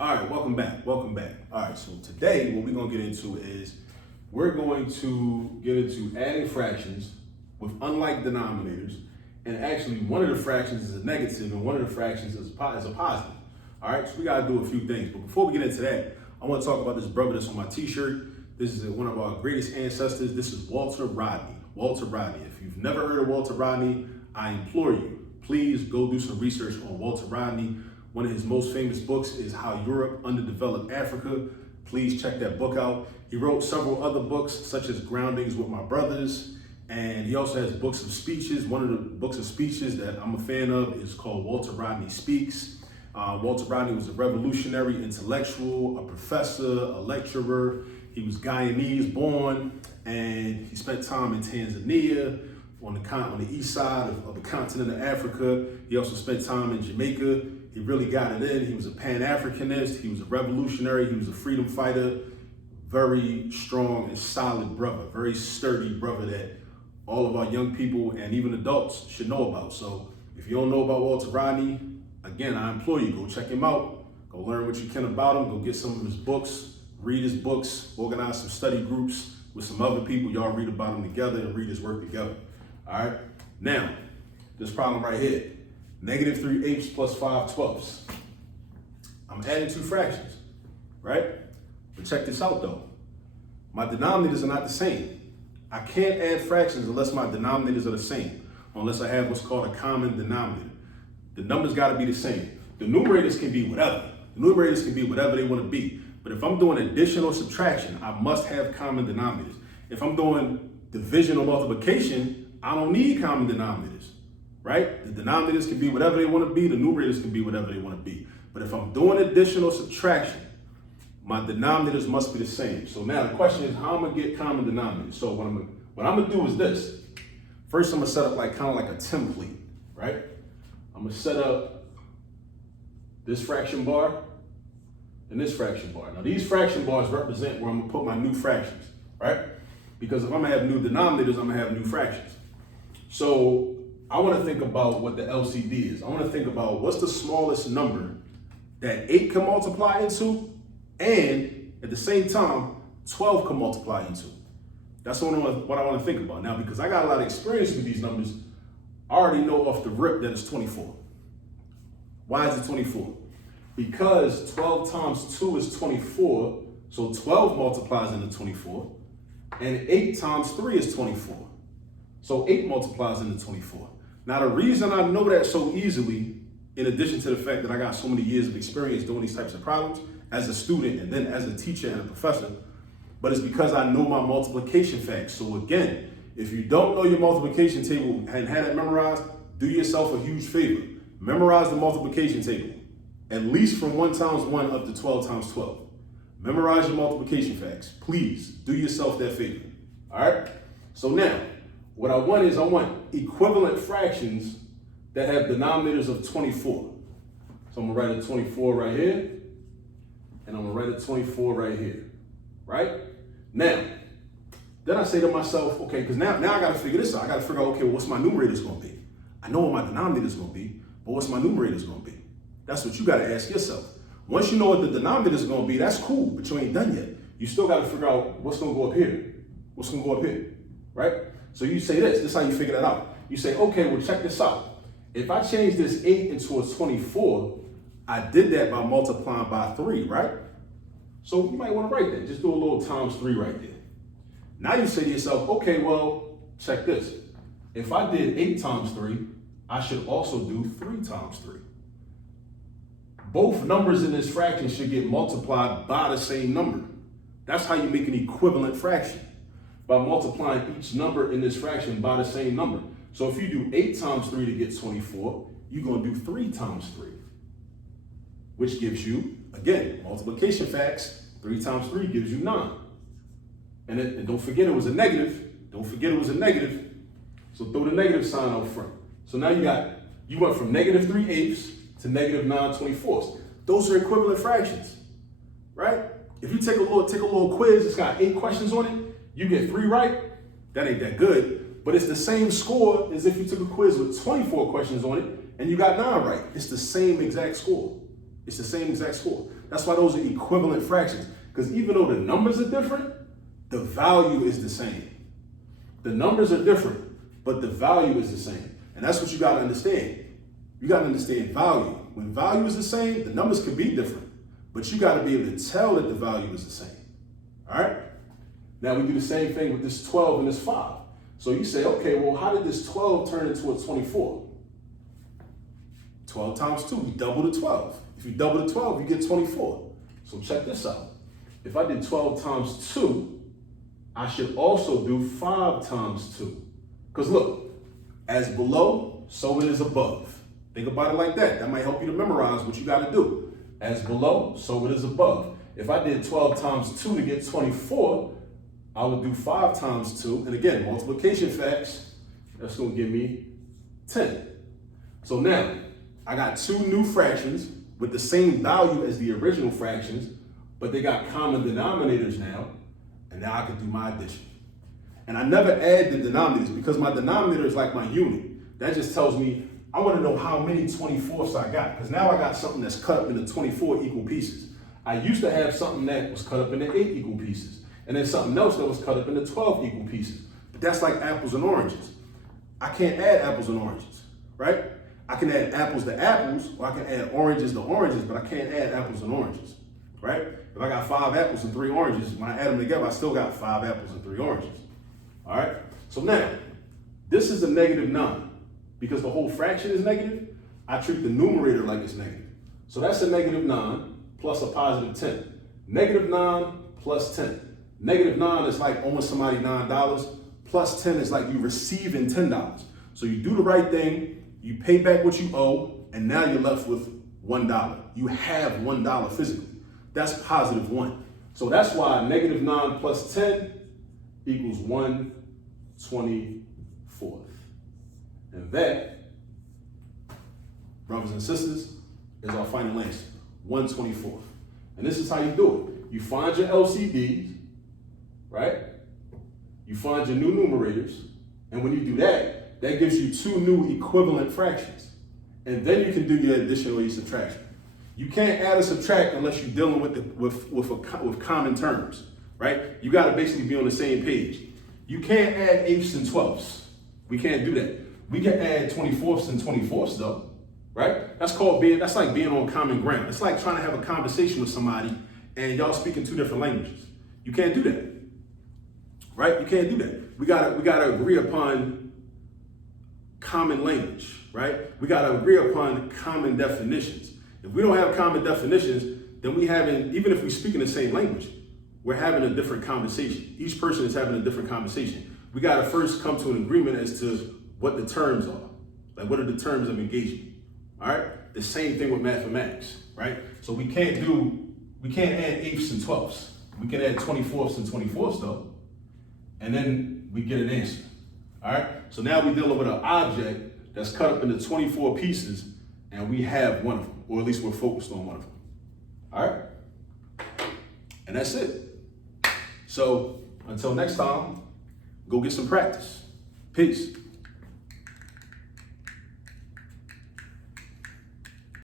All right, welcome back. Welcome back. All right, so today what we're going to get into is we're going to get into adding fractions with unlike denominators. And actually, one of the fractions is a negative and one of the fractions is a positive. All right, so we got to do a few things. But before we get into that, I want to talk about this brother that's on my t-shirt. This is one of our greatest ancestors. This is Walter Rodney. Walter Rodney. If you've never heard of Walter Rodney, I implore you, please go do some research on Walter Rodney. One of his most famous books is How Europe Underdeveloped Africa. Please check that book out. He wrote several other books, such as Groundings with My Brothers, and he also has books of speeches. One of the books of speeches that I'm a fan of is called Walter Rodney Speaks. Walter Rodney was a revolutionary intellectual, a professor, a lecturer. He was Guyanese born, and he spent time in Tanzania, on the east side of the continent of Africa. He also spent time in Jamaica. He really got it in. He was a Pan-Africanist. He was a revolutionary. He was a freedom fighter. Very strong and solid brother. Very sturdy brother that all of our young people and even adults should know about. So if you don't know about Walter Rodney, again, I implore you, go check him out. Go learn what you can about him. Go get some of his books. Read his books. Organize some study groups with some other people. Y'all read about him together and read his work together. All right. Now, this problem right here. -3/8 plus 5/12. I'm adding two fractions, right? But check this out though. My denominators are not the same. I can't add fractions unless my denominators are the same, unless I have what's called a common denominator. The numbers gotta be the same. The numerators can be whatever. The numerators can be whatever they wanna be. But if I'm doing addition or subtraction, I must have common denominators. If I'm doing division or multiplication, I don't need common denominators. Right? The denominators can be whatever they want to be. The numerators can be whatever they want to be. But if I'm doing addition or subtraction, my denominators must be the same. So now the question is, how I'm going to get common denominators? So what I'm going to do is this. First, I'm going to set up kind of like a template, right? I'm going to set up this fraction bar and this fraction bar. Now, these fraction bars represent where I'm going to put my new fractions, right? Because if I'm going to have new denominators, I'm going to have new fractions. So I want to think about what the LCD is. I want to think about what's the smallest number that 8 can multiply into, and at the same time, 12 can multiply into. That's what I want to think about. Now, because I got a lot of experience with these numbers, I already know off the rip that it's 24. Why is it 24? Because 12 times 2 is 24, so 12 multiplies into 24, and 8 times 3 is 24. So 8 multiplies into 24. Now, the reason I know that so easily, in addition to the fact that I got so many years of experience doing these types of problems as a student and then as a teacher and a professor, but it's because I know my multiplication facts. So again, if you don't know your multiplication table and had it memorized, do yourself a huge favor. Memorize the multiplication table, at least from 1 times 1 up to 12 times 12. Memorize your multiplication facts. Please do yourself that favor. All right? So now, what I want equivalent fractions that have denominators of 24. So I'm gonna write a 24 right here, and I'm gonna write a 24 right here, right? Now, then I say to myself, okay, because now I gotta figure this out. I gotta figure out, okay, well, what's my numerators gonna be? I know what my denominator's gonna be, but what's my numerators gonna be? That's what you gotta ask yourself. Once you know what the denominator's gonna be, that's cool, but you ain't done yet. You still gotta figure out what's gonna go up here. What's gonna go up here, right? So you say this is how you figure that out. You say, okay, well, check this out. If I change this 8 into a 24, I did that by multiplying by 3, right? So you might want to write that. Just do a little times 3 right there. Now you say to yourself, okay, well, check this. If I did 8 times 3, I should also do 3 times 3. Both numbers in this fraction should get multiplied by the same number. That's how you make an equivalent fraction, by multiplying each number in this fraction by the same number. So if you do 8 times 3 to get 24, you're going to do 3 times 3, which gives you, again, multiplication facts. 3 times 3 gives you 9. And don't forget it was a negative. Don't forget it was a negative. So throw the negative sign out front. So now you went from -3/8 to -9/24. Those are equivalent fractions, right? If you take a little quiz, it's got 8 questions on it, you get 3 right, that ain't that good. But it's the same score as if you took a quiz with 24 questions on it and you got 9 right. It's the same exact score. It's the same exact score. That's why those are equivalent fractions. Because even though the numbers are different, the value is the same. The numbers are different, but the value is the same. And that's what you got to understand. You got to understand value. When value is the same, the numbers can be different, but you got to be able to tell that the value is the same. All right? Now we do the same thing with this 12 and this 5. So you say, okay, well, how did this 12 turn into a 24? 12 times 2, we double the 12. If you double the 12, you get 24. So check this out. If I did 12 times 2, I should also do 5 times 2. Because look, as below, so it is above. Think about it like that. That might help you to memorize what you got to do. As below, so it is above. If I did 12 times 2 to get 24, I would do 5 times 2. And again, multiplication facts, that's going to give me 10. So now, I got 2 new fractions with the same value as the original fractions, but they got common denominators now, and now I can do my addition. And I never add the denominators because my denominator is like my unit. That just tells me I want to know how many 24ths I got, because now I got something that's cut up into 24 equal pieces. I used to have something that was cut up into 8 equal pieces, and then something else that was cut up into 12 equal pieces. But that's like apples and oranges. I can't add apples and oranges, right? I can add apples to apples, or I can add oranges to oranges, but I can't add apples and oranges, right? If I got 5 apples and 3 oranges, when I add them together, I still got 5 apples and 3 oranges, all right? So now, this is a negative 9. Because the whole fraction is negative, I treat the numerator like it's negative. So that's a negative 9 plus a positive 10. Negative 9 plus 10. Negative 9 is like owing somebody $9. Plus 10 is like you receiving $10. So you do the right thing, you pay back what you owe, and now you're left with $1. You have $1 physically. That's positive 1. So that's why negative 9 plus 10 equals 1/24. And that, brothers and sisters, is our final answer, 1/24. And this is how you do it. You find your LCDs, right? You find your new numerators. And when you do that, that gives you 2 new equivalent fractions. And then you can do your addition or your subtraction. You can't add or subtract unless you're dealing with common terms, right? You got to basically be on the same page. You can't add 8ths and 12ths. We can't do that. We can add 24ths and 24ths though, right? That's like being on common ground. It's like trying to have a conversation with somebody and y'all speaking 2 different languages. You can't do that, right? You can't do that. We gotta agree upon common language, right? We gotta agree upon common definitions. If we don't have common definitions, then even if we speak in the same language, we're having a different conversation. Each person is having a different conversation. We gotta first come to an agreement as to what the terms are. Like, what are the terms of engagement? All right? The same thing with mathematics, right? So we can't add 8ths and 12ths. We can add 24ths and 24ths though. And then we get an answer. All right? So now we're dealing with an object that's cut up into 24 pieces and we have one of them, or at least we're focused on one of them. All right? And that's it. So until next time, go get some practice. Peace.